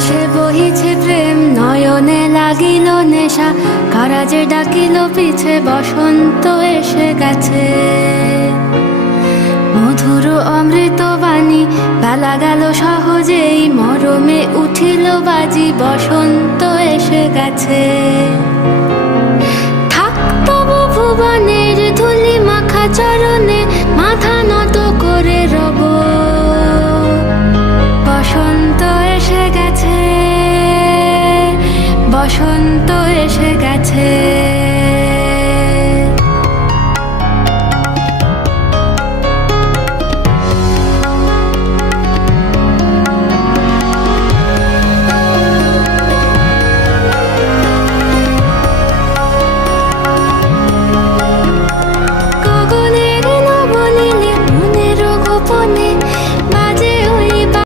আকাশে বহিছে প্রেম, নয়নে লাগিল নেশা, কারাজে ডাকিল পিছে, বসন্ত এসে গেছে। মধুর অমৃত বাণী, বেলা গেল সহজেই, মরমে উঠিল বাজি, বসন্ত এসে গেছে। থাক তবু ভুবনের ধুলি মাখা চরণে, মাথা নত করে রব। বসন্ত এসে গেছে, বসন্ত এসে গেছে।